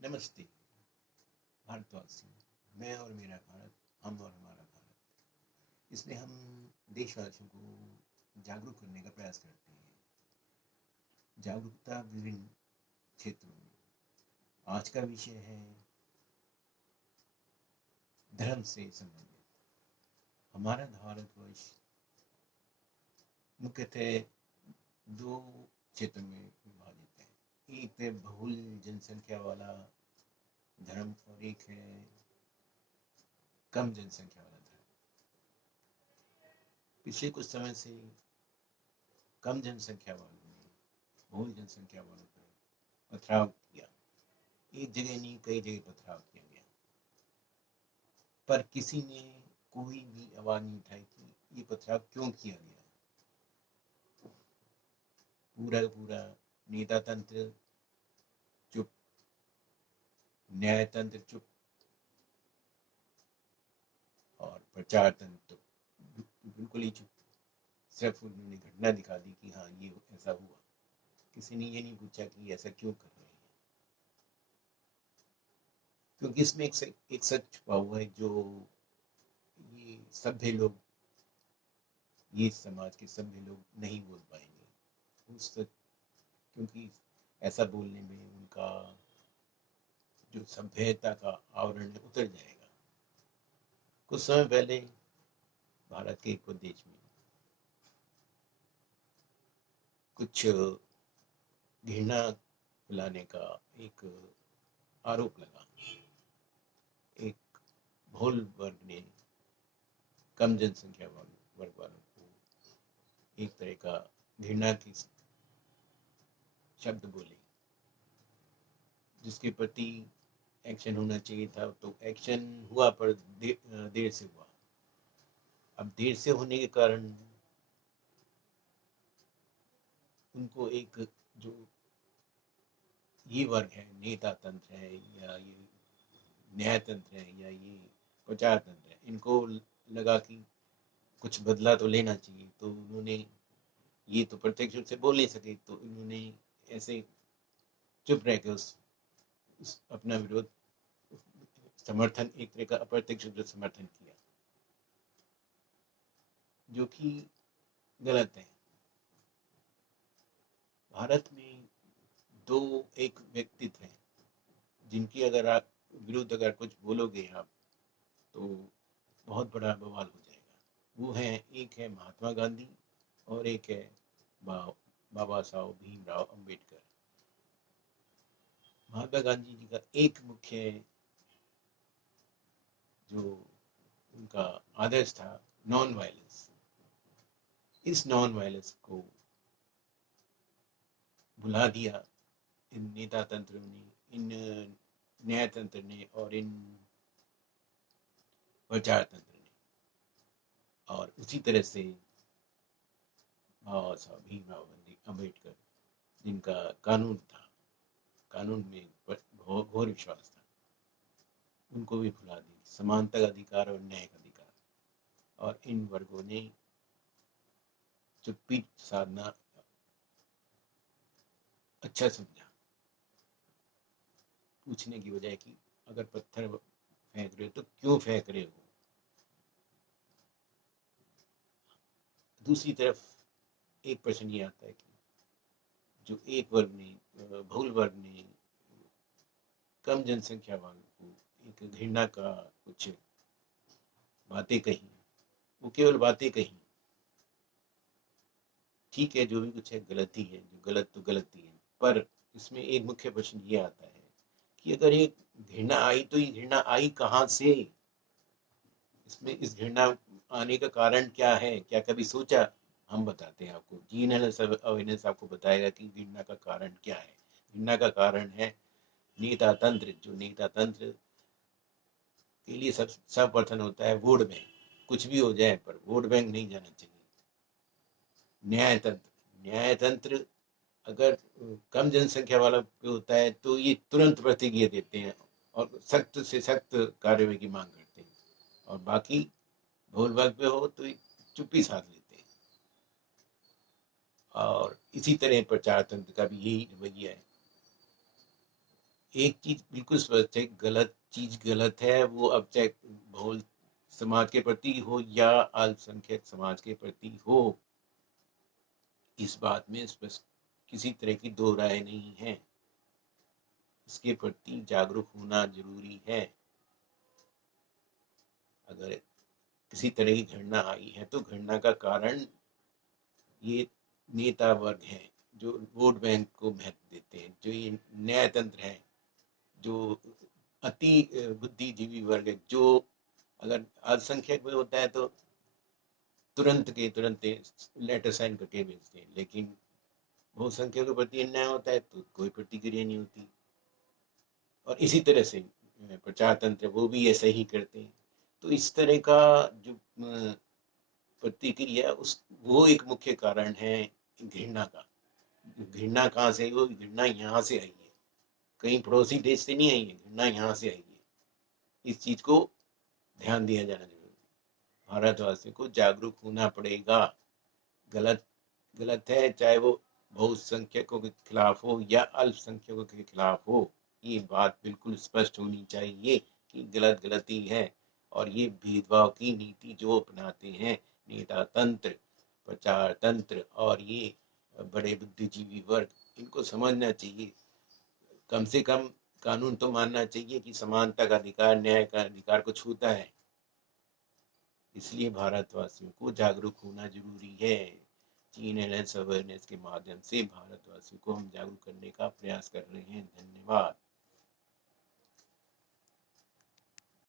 नमस्ते भारतवासी। मैं और मेरा भारत, हम और हमारा भारत। इसमें हम देशवासियों को जागरूक करने का प्रयास करते हैं। जागरूकता विभिन्न क्षेत्रों में। आज का विषय है धर्म से संबंधित। हमारा भारतवर्ष मुख्यतः दो क्षेत्रों में विभाजित है। एक है बहुल जनसंख्या वाला धर्म और एक है कम जनसंख्या वाला धर्म। पिछले कुछ समय से कम जनसंख्या वालों ने बहुल जनसंख्या वालों पर पथराव किया। एक जगह नहीं, कई जगह पथराव किया गया, पर किसी ने कोई भी आवाज नहीं उठाई कि ये पथराव क्यों किया गया। पूरा का पूरा नेता तंत्र चुप, न्याय तंत्र चुप और प्रचार तंत्र तो बिल्कुल ही चुप। सिर्फ उन्होंने घटना दिखा दी कि हाँ ये ऐसा हुआ। किसी ने ये नहीं पूछा कि ऐसा क्यों कर रहे हैं, क्योंकि इसमें एक सच छुपा हुआ है जो ये सभ्य लोग, ये समाज के सभ्य लोग नहीं बोल पाएंगे उस सच, क्योंकि ऐसा बोलने में उनका जो सभ्यता का आवरण उतर जाएगा। कुछ समय पहले भारत के एक प्रदेश में कुछ घृणा फैलाने का एक आरोप लगा। एक बहुल वर्ग ने कम जनसंख्या वर्ग वालों को एक तरह का घृणा की शब्द बोले, जिसके प्रति एक्शन होना चाहिए था। तो एक्शन हुआ, पर देर से हुआ। अब देर से होने के कारण उनको एक जो ये वर्ग है, नेता तंत्र है या ये न्याय तंत्र है या ये प्रचार तंत्र है, इनको लगा कि कुछ बदला तो लेना चाहिए। तो उन्होंने, ये तो प्रत्यक्ष रूप से बोल नहीं सके, तो इन्होंने ऐसे चुप रह के उस अपना विरोध, समर्थन, एक तरह का अप्रत्यक्ष रूप से समर्थन किया, जो कि गलत है। भारत में दो एक व्यक्तित्व हैं जिनकी अगर आप विरुद्ध अगर कुछ बोलोगे आप, तो बहुत बड़ा बवाल हो जाएगा। वो है, एक है महात्मा गांधी और एक है बाबा साहब भीमराव अंबेडकर। महात्मा गांधी जी का एक मुख्य जो उनका आदर्श था, नॉन वायलेंस। इस नॉन वायलेंस को भुला दिया इन नेता तंत्र ने, इन न्याय तंत्र ने और इन प्रचार तंत्र ने। और उसी तरह से बाबा साहब भीमराव अम्बेडकर, जिनका कानून था, कानून में घोर विश्वास था, उनको भी भुला दी। समानता का अधिकार और न्याय का अधिकार। और इन वर्गों ने चुप्पी साधना अच्छा समझा, पूछने की बजाय कि अगर पत्थर फेंक रहे हो तो क्यों फेंक रहे हो। दूसरी तरफ एक प्रश्न ये आता है कि जो एक वर्ग ने, बहुल वर्ग ने कम जनसंख्या वालों को एक घृणा का कुछ बातें कही, वो केवल बातें कही। ठीक है, जो भी कुछ है गलती है, जो गलत तो गलती है, पर इसमें एक मुख्य प्रश्न ये आता है कि अगर ये घृणा आई तो ये घृणा आई कहाँ से। इसमें इस घृणा आने का कारण क्या है, क्या कभी सोचा? हम बताते हैं आपको, जीन अवेयरनेस आपको बताएगा कि घृणा का कारण क्या है। घृणा का कारण है नेता तंत्र। जो नेता तंत्र के लिए सर्वप्रथम होता है वोट बैंक। कुछ भी हो जाए पर वोट बैंक नहीं जाना चाहिए। न्याय तंत्र, न्याय तंत्र अगर कम जनसंख्या वाला पे होता है तो ये तुरंत प्रतिक्रिया देते हैं और सख्त से सख्त कार्रवाई की मांग करते हैं, और बाकी बहुल वर्ग पे हो तो चुप्पी साध लेते हैं। और इसी तरह प्रचार तंत्र का भी यही रवैया है। एक चीज बिल्कुल स्पष्ट है, गलत चीज गलत है, वो अब चाहे बहुल समाज के प्रति हो या अल्पसंख्यक समाज के प्रति हो, इस बात में स्पष्ट किसी तरह की दो राय नहीं है। इसके प्रति जागरूक होना जरूरी है। अगर किसी तरह की घटना आई है तो घटना का कारण ये नेता वर्ग है जो वोट बैंक को महत्व देते हैं, जो ये न्यायतंत्र है, जो अति बुद्धिजीवी वर्ग है, जो अगर अल्पसंख्यक में होता है तो तुरंत के तुरंत लेटर साइन करके भेजते हैं, लेकिन बहुसंख्यक के प्रति अन्याय होता है तो कोई प्रतिक्रिया नहीं होती। और इसी तरह से प्रचार तंत्र वो भी ऐसा ही करते हैं। तो इस तरह का जो प्रतिक्रिया उस वो एक मुख्य कारण है घृणा का। घृणा कहाँ से आई? वो घृणा यहाँ से आई है, कहीं पड़ोसी देश से नहीं आई है, घृणा यहाँ से आई है। इस चीज को ध्यान दिया जाना जरूरी है। भारतवासियों को जागरूक होना पड़ेगा। गलत गलत है, चाहे वो बहुसंख्यकों के खिलाफ हो या अल्पसंख्यकों के खिलाफ हो, ये बात बिल्कुल स्पष्ट होनी चाहिए कि गलत गलती है। और ये भेदभाव की नीति जो अपनाते हैं नेता तंत्र, प्रचार तंत्र और ये बड़े बुद्धिजीवी वर्ग, इनको समझना चाहिए। कम से कम कानून तो मानना चाहिए कि समानता का अधिकार, न्याय का अधिकार को छूता है। इसलिए भारतवासियों को जागरूक होना जरूरी है। चीन अवेयरनेस के माध्यम से भारतवासियों को हम जागरूक करने का प्रयास कर रहे हैं। धन्यवाद।